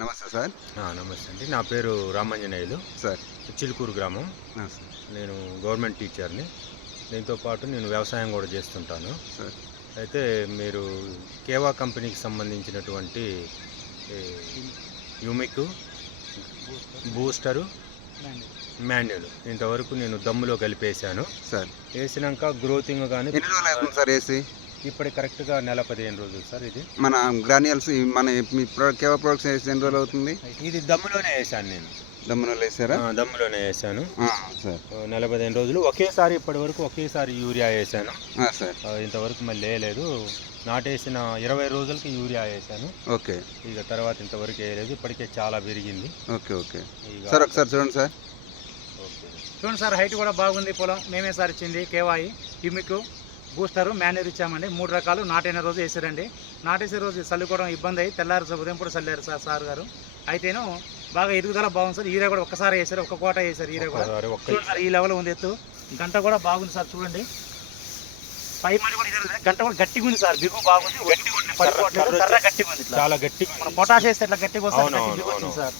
నమస్తే సార్. నమస్తే అండి. నా పేరు రామాంజనేయులు. సార్. చిలుకూరు గ్రామం. సార్. నేను గవర్నమెంట్ టీచర్ని. దీంతో పాటు నేను వ్యవసాయం కూడా చేస్తుంటాను. సార్. అయితే మీరు కేవా కంపెనీకి సంబంధించినటువంటి ఈ యూమిక్, బూస్టరు, మాన్యువల్ ఇంతవరకు నేను దమ్ములో కలిపేసాను. సార్. వేసినాక గ్రోతింగ్ కానీ ఎన్ని రోజులు అవుతుంది సార్ వేసి? ఇప్పుడు కరెక్ట్గా నెల 15 రోజులు సార్. ఇది మన గ్రాన్యుల్స్ మన మీ కేవా ప్రొడక్ట్స్ వేసి ఎన్ని రోజులు అవుతుంది? ఇది దమ్ములోనే వేసాను నేను. దమ్ములో వేసారా? దమ్ములోనే వేసాను సార్. నెల 15 రోజులు ఒకేసారి, ఇప్పటి వరకు ఒకేసారి యూరియా వేసాను సార్. ఇంతవరకు మళ్ళీ వేయలేదు. నాటేసిన 20 రోజులకి యూరియా వేసాను. ఓకే. ఇక తర్వాత ఇంతవరకు వేయలేదు. ఇప్పటికే చాలా పెరిగింది. ఓకే. Okay sir. ఒకసారి చూడండి సార్. చూడండి సార్, హైట్ కూడా బాగుంది. పొలం మేమే సార్ ఇచ్చింది. కేవాయి, యూమిక్, బూస్టరు, మాన్యూర్ ఇచ్చామండి. 3 రకాలు. నాటైన రోజు వేసారండి. నాటేసే రోజు చల్లుకోవడం ఇబ్బంది అయ్యి తెల్లారు ఉదయం కూడా చల్లారు సార్ గారు. అయితేను బాగా ఎదుగుదల బాగుంది సార్. ఈర కూడా ఒక్కసారి వేసారు, ఒక్క కోట వేసారు. ఈర కూడా చూడండి సార్, ఈ లెవెల్ ఉంది ఎత్తు. గంట కూడా బాగుంది సార్. చూడండి పై మడి కూడా గంట కూడా గట్టిగా ఉంది సార్. బిగు బాగుంది, కర్ర గట్టిగా ఉంది. చాలా గట్టిగా. మనం పొటాష్ వేస్తే ఇట్లా గట్టిగా వస్తుంది సార్.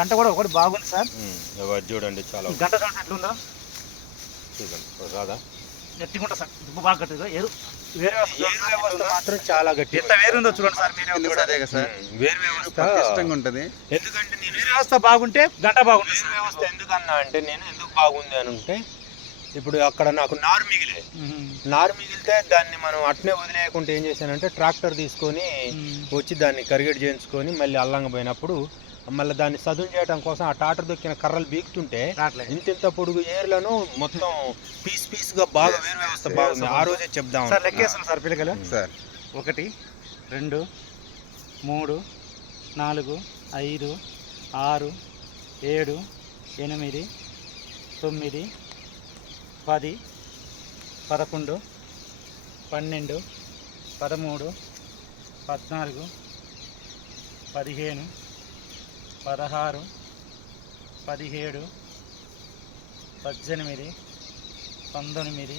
గంట కూడా ఒకటి బాగుంది సార్. చూడండి చాలా గంట చూడండి ఎట్లుందో. చూడండి రాదా గట్టిగా ఉంటుంది సార్. దుబ్బు బాగా గట్టిగా. వేరే వ్యవస్థ మాత్రం చాలా గట్టి. ఎంత వేరుందో చూడండి సార్. వేరు వ్యవస్థ ఇష్టంగా ఉంటుంది. ఎందుకంటే నేను వేరే వ్యవస్థ బాగుంటే గంట బాగుంటుంది. వేరు వ్యవస్థ ఎందుకన్నా అంటే, నేను ఎందుకు బాగుంది అని అంటే, ఇప్పుడు అక్కడ నాకు నారు మిగిలితే దాన్ని మనం అట్నే వదిలేయకుండా ఏం చేశానంటే, ట్రాక్టర్ తీసుకొని వచ్చి దాన్ని కరిగేట్ చేయించుకొని మళ్ళీ అల్లంగా పోయినప్పుడు మళ్ళీ దాన్ని సదును చేయడం కోసం ఆ టాటర్ దొక్కిన కర్రలు బీకుతుంటే ఇంత పొడుగు ఏర్లను మొత్తం పీస్ గా బాగా వేరు వ్యవస్థ బాగుంది. ఆ రోజే చెప్దాం సార్. లెక్కేస్తాను సార్ పిల్లలు. సార్. 1 2 3 4 5 6 7 8 9 10 11 12 13 14 15 16 17 18 19 20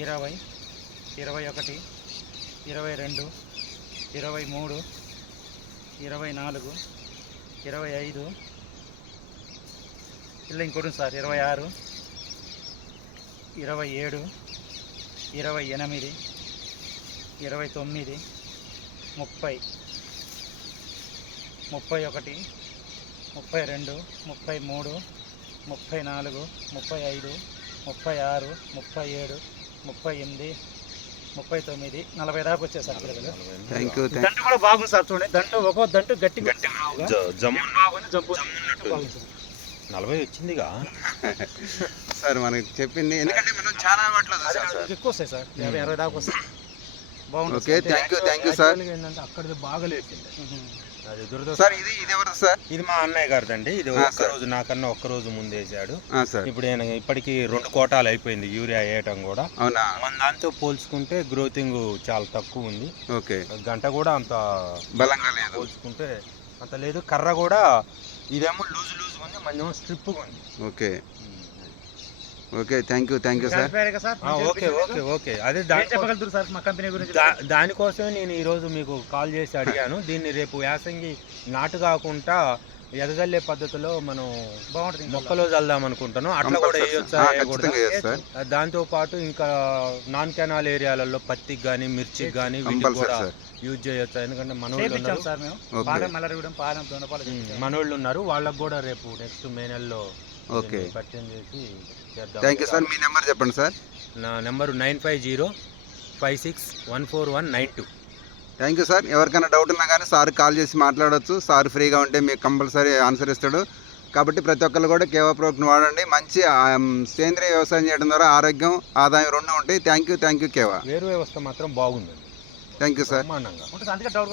21 22 23 24 25 ఇలా ఇంకోటి సార్. 26 27 28 29 30 31 32 33 34 35 36 37 38 39 40 దాకా వచ్చేసారు పిల్లలు. Thank you. దంటు కూడా బాగుంది సార్. చూడండి దంటు, ఒక్కో దంటు గట్టి జమ్ము బాగుంది. జంపు 40 వచ్చిందిగా సార్ మనకి చెప్పింది. ఎందుకంటే మనం చాలా వాటిలో ఎక్కువ వస్తాయి సార్. 50 60 దాకా వస్తాయి. బాగుంది. ఓకే. Thank you sir. ఏంటంటే అక్కడిది బాగా లేచింది. అది సార్. ఇది ఎవరు సార్? ఇది మా అన్నయ్య గారిదండి. ఇది ఒక్కరోజు నాకన్నా ఒక్కరోజు ముందు వేసాడు. ఇప్పుడు ఇప్పటికి 2 కోటాలు అయిపోయింది యూరియా వేయటం కూడా. అవునా? మన దాంతో పోల్చుకుంటే గ్రోతింగ్ చాలా తక్కువ ఉంది. ఓకే. గంట కూడా అంత బలంగా లేదు. పోల్చుకుంటే అంత లేదు. కర్ర కూడా ఇదేమో లూజ్ ఉంది, మంచి స్ట్రిప్ ఉంది. Okay. Okay. Thank you sir. Okay. అదే చెప్పగలుగుతారు సార్ మా కంపెనీ గురించి. దానికోసమే నేను ఈరోజు మీకు కాల్ చేసి అడిగాను. దీన్ని రేపు యాసంగి నాటు కాకుండా ఎదజల్లే పద్ధతిలో మనం బాగుంటుంది మొక్కలో చల్దాం అనుకుంటాను. అట్లా కూడా వేయొచ్చా? దాంతో పాటు ఇంకా నాన్ కెనాల్ ఏరియాలలో పత్తికి కానీ మిర్చికి కానీ వీటికి కూడా యూజ్ చేయొచ్చా? ఎందుకంటే మనోళ్ళు ఉన్నారు, వాళ్ళకు కూడా రేపు నెక్స్ట్ మే నెలలో పరిచయం చేసి చేద్దాం. Thank you sir. Me number చెప్పండి సార్. నా నెంబరు 9505614192. Thank you sir. ఎవరికైనా డౌట్ ఉన్నా కానీ సార్ కాల్ చేసి మాట్లాడవచ్చు. సార్ ఫ్రీగా ఉంటే మీకు కంపల్సరీ ఆన్సర్ ఇస్తాడు. కాబట్టి ప్రతి ఒక్కరు కూడా కేవా ప్రోడక్ట్ని వాడండి. మంచి సేంద్రీయ వ్యవసాయం చేయడం ద్వారా ఆరోగ్యం, ఆదాయం 2 ఉంటాయి. థ్యాంక్ యూ కేవా. వేరు వ్యవస్థ మాత్రం బాగుందండి. Thank you sir. బ్రహ్మాండంగా.